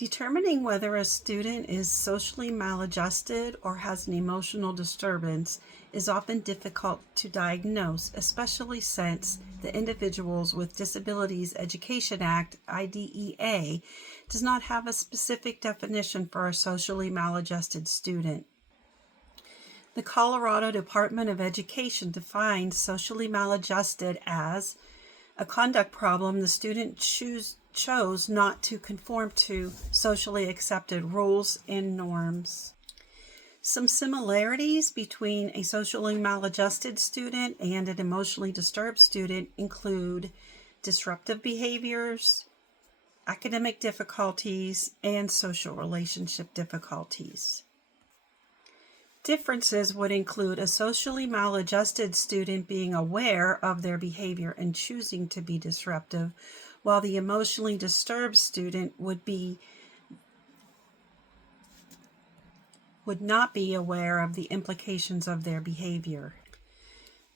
Determining whether a student is socially maladjusted or has an emotional disturbance is often difficult to diagnose, especially since the Individuals with Disabilities Education Act, IDEA, does not have a specific definition for a socially maladjusted student. The Colorado Department of Education defines socially maladjusted as a conduct problem the student chose not to conform to socially accepted rules and norms. Some similarities between a socially maladjusted student and an emotionally disturbed student include disruptive behaviors, academic difficulties, and social relationship difficulties. Differences would include a socially maladjusted student being aware of their behavior and choosing to be disruptive, while the emotionally disturbed student would not be aware of the implications of their behavior.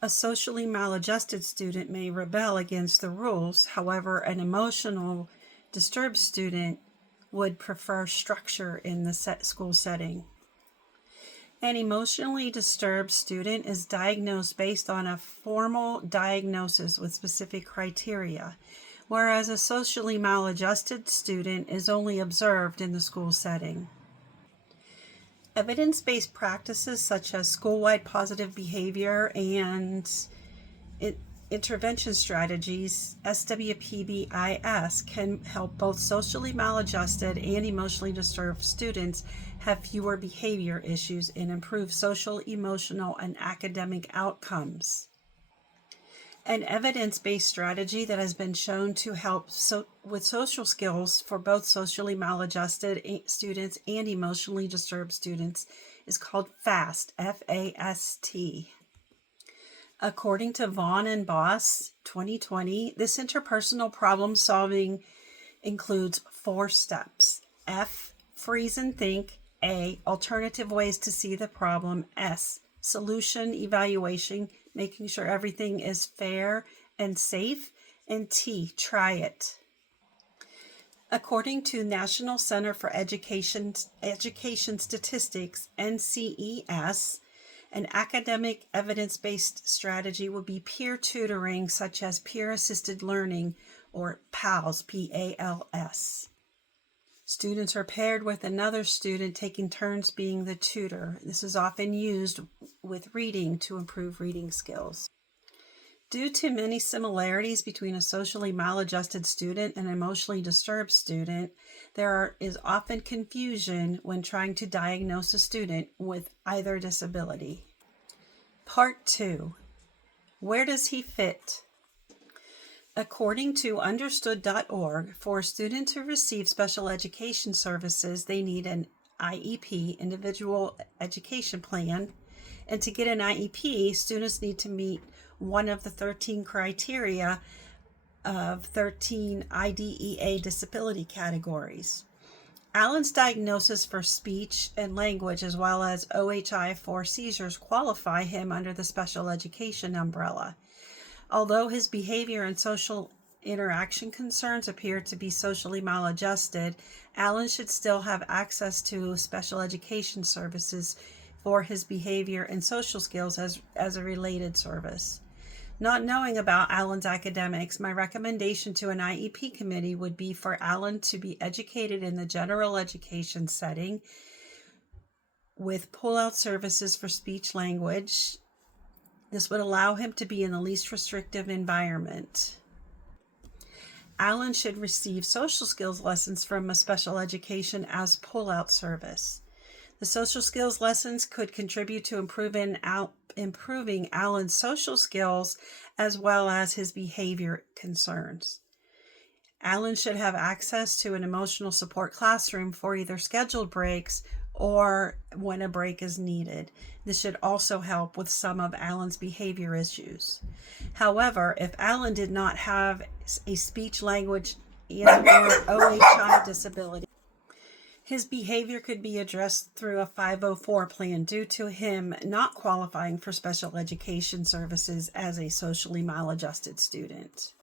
A socially maladjusted student may rebel against the rules. However, an emotional disturbed student would prefer structure in the school setting. An emotionally disturbed student is diagnosed based on a formal diagnosis with specific criteria, whereas a socially maladjusted student is only observed in the school setting. Evidence-based practices such as school-wide positive behavior and intervention strategies, SWPBIS, can help both socially maladjusted and emotionally disturbed students have fewer behavior issues and improve social, emotional, and academic outcomes. An evidence-based strategy that has been shown to help with social skills for both socially maladjusted students and emotionally disturbed students is called FAST, F-A-S-T. According to Vaughn and Boss, 2020, this interpersonal problem solving includes 4 steps. F, freeze and think. A, alternative ways to see the problem. S, solution evaluation, making sure everything is fair and safe. And T, try it. According to National Center for Education Statistics, NCES, an academic evidence-based strategy would be peer tutoring, such as peer-assisted learning, or PALS, P-A-L-S. Students are paired with another student, taking turns being the tutor. This is often used with reading to improve reading skills. Due to many similarities between a socially maladjusted student and an emotionally disturbed student, there is often confusion when trying to diagnose a student with either disability. Part 2. Where does he fit? According to understood.org, for a student to receive special education services, they need an IEP, Individual Education Plan, and to get an IEP, students need to meet one of the 13 criteria of 13 IDEA disability categories. Allen's diagnosis for speech and language, as well as OHI for seizures, qualify him under the special education umbrella. Although his behavior and social interaction concerns appear to be socially maladjusted, Allen should still have access to special education services for his behavior and social skills as a related service. Not knowing about Allen's academics, my recommendation to an IEP committee would be for Allen to be educated in the general education setting with pull-out services for speech language. This would allow him to be in the least restrictive environment. Allen should receive social skills lessons from a special education as pull-out service. The social skills lessons could contribute to improving Allen's social skills as well as his behavior concerns. Allen should have access to an emotional support classroom for either scheduled breaks or when a break is needed. This should also help with some of Allen's behavior issues. However, if Allen did not have a speech language and or OHI disability, his behavior could be addressed through a 504 plan due to him not qualifying for special education services as a socially maladjusted student.